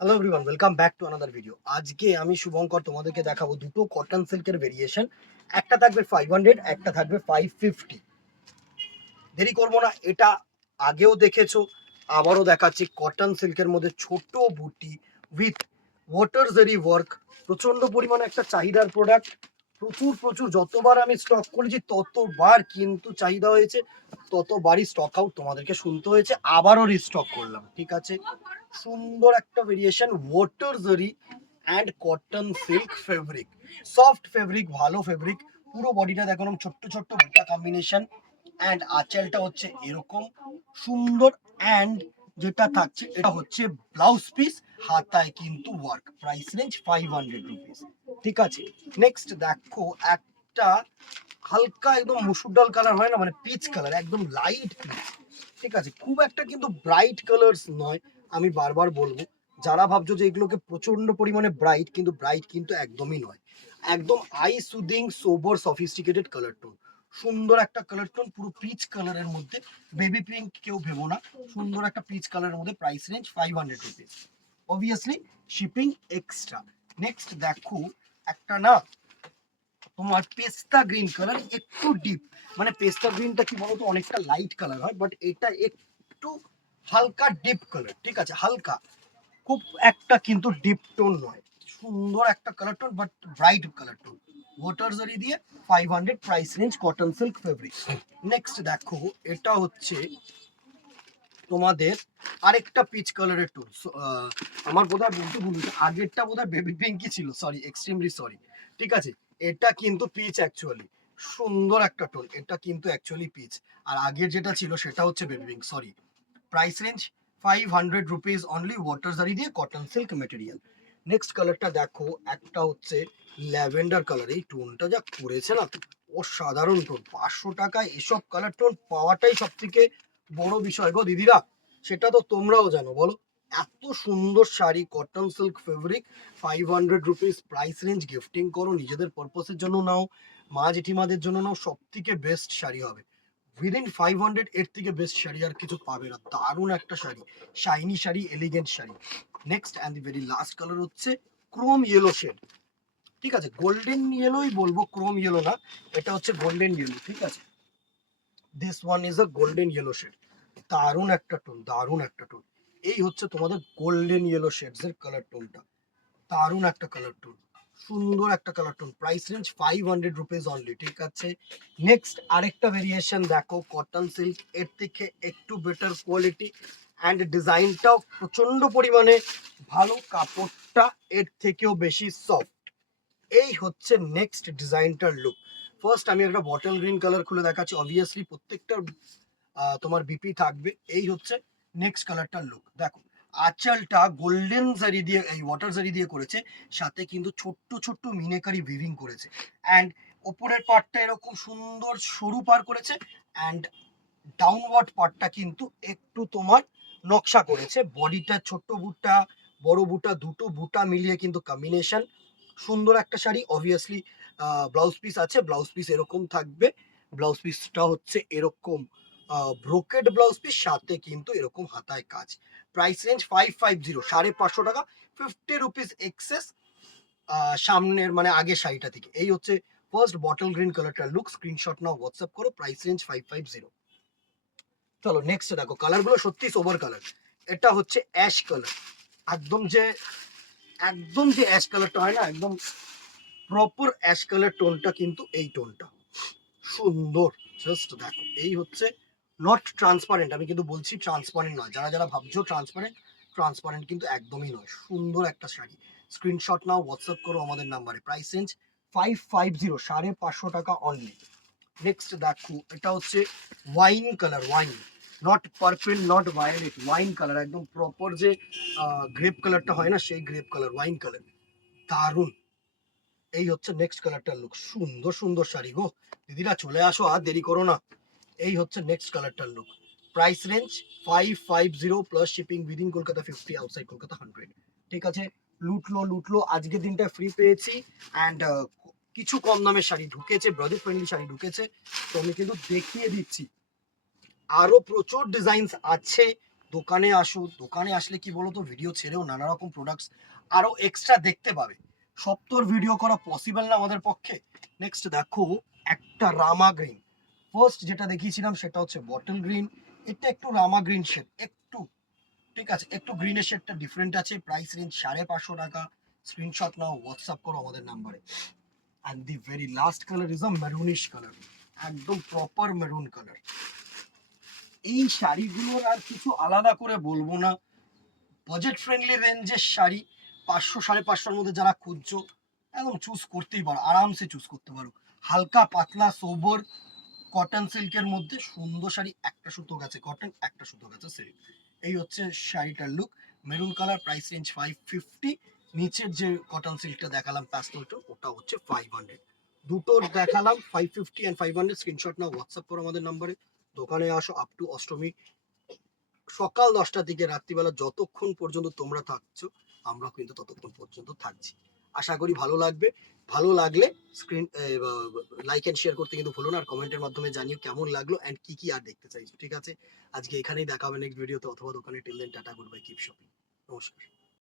Hello everyone, welcome back to another video. আজকে আমি শুভঙ্কর তোমাদেরকে দেখাবো দুটো কটন সিল্কের ভেরিয়েশন। একটা থাকবে 500, একটা থাকবে 550। দেরি করবো না, এটা আগেও দেখেছো, আবারও দেখাচ্ছি। কটন সিল্কের মধ্যে ছোট বুটি উইথ ওয়াটার জারি ওয়ার্ক, প্রচন্ড পরিমাণে একটা চাহিদার প্রোডাক্ট। প্রচুর প্রচুর যতবার আমি স্টক করেছি ততবার কিন্তু চাহিদা হয়েছে, ততবারই স্টক আউট তোমাদেরকে শুনতে হয়েছে। আবারও রিস্টক করলাম, ঠিক আছে। সুন্দর একটা ভেরিয়েশন, ওয়াটার জারি and cotton silk fabric, soft fabric, ভালো ফেব্রিক। পুরো বডিটা দেখো ছোট্ট ছোট্ট বুটা কম্বিনেশন, অ্যান্ড আঁচলটা হচ্ছে এরকম সুন্দর। অ্যান্ড যেটা থাকছে এটা হচ্ছে ব্লাউজ পিস, হাতায় কিন্তু ওয়ার্ক। প্রাইস রেঞ্জ 500 রুপিস, ঠিক আছে। নেক্সট দেখো একটা হালকা একদম মুসুর ডাল কালার হয় না, মানে পিচ কালার, একদম লাইট পিচ, ঠিক আছে। খুব একটা কিন্তু ব্রাইট কালার্স নয়, আমি বারবার বলবো। যারা ভাবছো যে এগুলোকে প্রচন্ড পরিমাণে ব্রাইট, কিন্তু ব্রাইট কিন্তু একদমই নয়। একদম I soothing sober sophisticated colour tone, সুন্দর একটা কালার টোন, পুরো পিচ কালারের মধ্যে। বেবি পিঙ্ক কেউ ভেবো না, সুন্দর একটা পিচ কালারের মধ্যে। Price range 500 rupees, obviously shipping extra. Next দেখো একটা না তোমার পেস্তা গ্রিন কালার, একটু ডিপ, মানে পেস্তা গ্রিনটা কি বলতো অনেকটা লাইট কালার হয়, বাট এটা একটু হালকা ডিপ কালার, ঠিক আছে। হালকা, খুব একটা কিন্তু ডিপ টোন নয়। সুন্দর একটা colour tone, but bright colour tone. Water জারি দিয়ে 500, price range cotton silk fabric. Next দেখো এটা হচ্ছে তোমাদের আরেকটা পিচ কালারের টোন। আমার বোধহয় বলতে ভুলছি, আগেরটা বোধহয় বেবি পিঙ্কই ছিল, সরি, এক্সট্রিমলি সরি, ঠিক আছে। এটা কিন্তু পিচ অ্যাকচুয়ালি, সুন্দর একটা টোন, এটা কিন্তু অ্যাকচুয়ালি পিচ। আর আগের যেটা ছিল সেটা হচ্ছে baby pink, sorry. Price range 500 rupees only, water জারি দিয়ে কটন সিল্ক মেটেরিয়াল। নেক্সট কালারটা দেখো একটা হচ্ছে ল্যাভেন্ডার কালার। এই টোনটা যা করেছে না, অসাধারণ টোন। 500 টাকায় এসব কালার টোন পাওয়াটাই সব থেকে বড় বিষয় গো দিদিরা, সেটা তো তোমরাও জানো, বলো। এত সুন্দর sari, cotton silk fabric, 500 rupees price range. Gifting করো, নিজেদের পারপাসের জন্য নাও, মা জেঠিমাদের জন্য নাও, সব থেকে বেস্ট শাড়ি হবে। উইদিন 500 এর থেকে বেস্ট শাড়ি আর কিছু পাবে না। দারুণ একটা sari, shiny sari, elegant sari. Next and the very last colour হচ্ছে ক্রোম ইয়েলো শেড, ঠিক আছে। গোল্ডেন ইয়েলোই বলবো, ক্রোম ইয়েলো না, এটা হচ্ছে গোল্ডেন ইয়েলো, ঠিক আছে। This one is a golden yellow shade, দারুণ একটা টোন, দারুণ একটা টোন। এই হচ্ছে তোমাদের গোল্ডেন ইয়েলো শেডস এর কালার টোনটা, দারুণ একটা কালার টোন, সুন্দর একটা colour tone. Price range 500 rupees only, ঠিক আছে। নেক্সট আরেকটা ভেরিয়েশন দেখো, কটন সিল্ক, এর থেকে একটু বেটার কোয়ালিটি, অ্যান্ড ডিজাইনটাও প্রচন্ড পরিমাণে ভালো, কাপড়টা এর থেকেও বেশি সফট। এই হচ্ছে নেক্সট ডিজাইনটার লুক। ফার্স্ট আমি একটা বটল গ্রিন কালার খুলে দেখাচ্ছি, অবভিয়াসলি প্রত্যেকটার তোমার বিপি থাকবে। এই হচ্ছে নেক্সট কালারটার লুক, দেখো। আঁচলটা গোল্ডেন জারি দিয়ে, এই ওয়াটার জারি দিয়ে করেছে, সাথে কিন্তু ছোট্ট ছোট্ট মিনেকারি উইভিং করেছে। অ্যান্ড ওপরের পার্টটা এরকম সুন্দর সরু পার করেছে, অ্যান্ড ডাউনওয়ার্ড পার্টটা কিন্তু একটু তোমার নকশা করেছে। বডিটা ছোট্ট বুটা, বড় বুটা, দুটো বুটা মিলিয়ে কিন্তু কম্বিনেশন। সুন্দর একটা শাড়ি, অবভিয়াসলি ব্লাউজ পিস আছে, ব্লাউজ পিস এরকম থাকবে। ব্লাউজ পিসটা হচ্ছে এরকম ব্রোকেড ব্লাউজ পিস, সাথে কিন্তু এরকম হাতায় কাজ। প্রাইস রেঞ্জ 550, 550 টাকা, 50 রুপিস এক্সেস সামনের মানে আগের শাড়িটা থেকে। এই হচ্ছে ফার্স্ট বটল গ্রিন কালারটার লুক, স্ক্রিনশট নাও, হোয়াটসঅ্যাপ করো। Price range 550। চলো নেক্সট দেখো, কালারগুলো সত্যি সোবার কালার। এটা হচ্ছে অ্যাশ কালার, একদম যে একদম যে অ্যাশ কালারটা হয় না, একদম প্রপার অ্যাশ কালার টোনটা কিন্তু এই টোনটা, সুন্দর। জাস্ট দেখো, এই হচ্ছে নট ট্রান্সপারেন্ট, আমি কিন্তু বলছি ট্রান্সপারেন্ট নয়। যারা যারা ভাবছো ট্রান্সপারেন্ট, ট্রান্সপারেন্ট কিন্তু একদমই নয়। সুন্দর একটা শাড়ি, স্ক্রিনশট নাও, হোয়াটসঅ্যাপ করো আমাদের নাম্বারে। প্রাইস রেঞ্জ 550, 550 টাকা অনলি। নেক্সট দেখো এটা হচ্ছে wine colour, wine, not purple, not violate, wine colour, একদম প্রপার যে গ্রেপ কালারটা হয় না, সেই গ্রেপ কালার, ওয়াইন কালার, দারুন। এই হচ্ছে নেক্সট কালারটার লুক, সুন্দর সুন্দর শাড়ি গো দিদিরা, চলে আসো, আর দেরি করো না। এই হচ্ছে নেক্সট কালারটার look. Price range 550 plus shipping, within Kolkata 50, outside Kolkata 100, ঠিক আছে। লুটলো লুটলো, আজকের দিনটা ফ্রি পেয়েছি। অ্যান্ড কিছু কম দামের শাড়ি ঢুকেছে, বাজেট ফ্রেন্ডলি শাড়ি ঢুকেছে, তো আমি কিন্তু দেখিয়ে দিচ্ছি। আরো প্রচুর ডিজাইনস আছে, দোকানে আসো, দোকানে আসলে কি বলতো, ভিডিও ছেড়েও নানা রকম প্রোডাক্টস আরো এক্সট্রা দেখতে পাবে। সব তো ভিডিও করা পসিবল না আমাদের পক্ষে। নেক্সট দেখো একটা রামা গ্রিন, ফার্স্ট যেটা দেখিয়েছিলাম সেটা হচ্ছে বটল গ্রিন, এটা একটু রামা গ্রিন শেড একটু, ঠিক আছে, একটু গ্রিনের শেডটা ডিফারেন্ট আছে। প্রাইস রেঞ্জ 550 টাকা। স্ক্রিনশট নাও, হোয়াটসঅ্যাপ করো আমাদের নাম্বারে। And the very last colour is a maroonish colour, একদম প্রপার মেরুন কালার। এই শাড়িগুলোর আর কিছু আলাদা করে বলবো না, বাজেট ফ্রেন্ডলি রেঞ্জের শাড়ি, 500 550-এর মধ্যে যারা খুঁজছো একদম চুজ করতেই পারো, আরামসে চুজ করতে পারো। হালকা পাতলা সোবর কটন সিল্কের মধ্যে সুন্দর শাড়ি, একটা সুতো গেছে কটন, একটা সুতো গেছে সিল্ক। এই হচ্ছে শাড়িটার look, maroon colour, price range 550। নিচের যে কটন সিল্কটা দেখালাম প্যাস্টেলটা, ওটা হচ্ছে 500। দুটো দেখালাম 550 অ্যান্ড 500। স্ক্রিনশট নাও, হোয়াটসঅ্যাপ করো আমাদের নাম্বারে। দোকানে আসো আপ টু অষ্টমী সকাল 10টা থেকে রাত্রিবেলা যতক্ষণ পর্যন্ত তোমরা থাকছো, আমরা কিন্তু ততক্ষণ পর্যন্ত থাকছি। আশা করি ভালো লাগবে। ভালো লাগলে স্ক্রিন লাইক এন্ড শেয়ার করতে কিন্তু ভুলো না, আর কমেন্টের মাধ্যমে জানিও কেমন লাগলো এন্ড কি কি আর দেখতে চাইছো। ঠিক আছে, আজকে এখানেই দেখা হবে নেক্সট ভিডিওতে অথবা দোকানে। Till then tata, good bye, keep shopping, নমস্কার।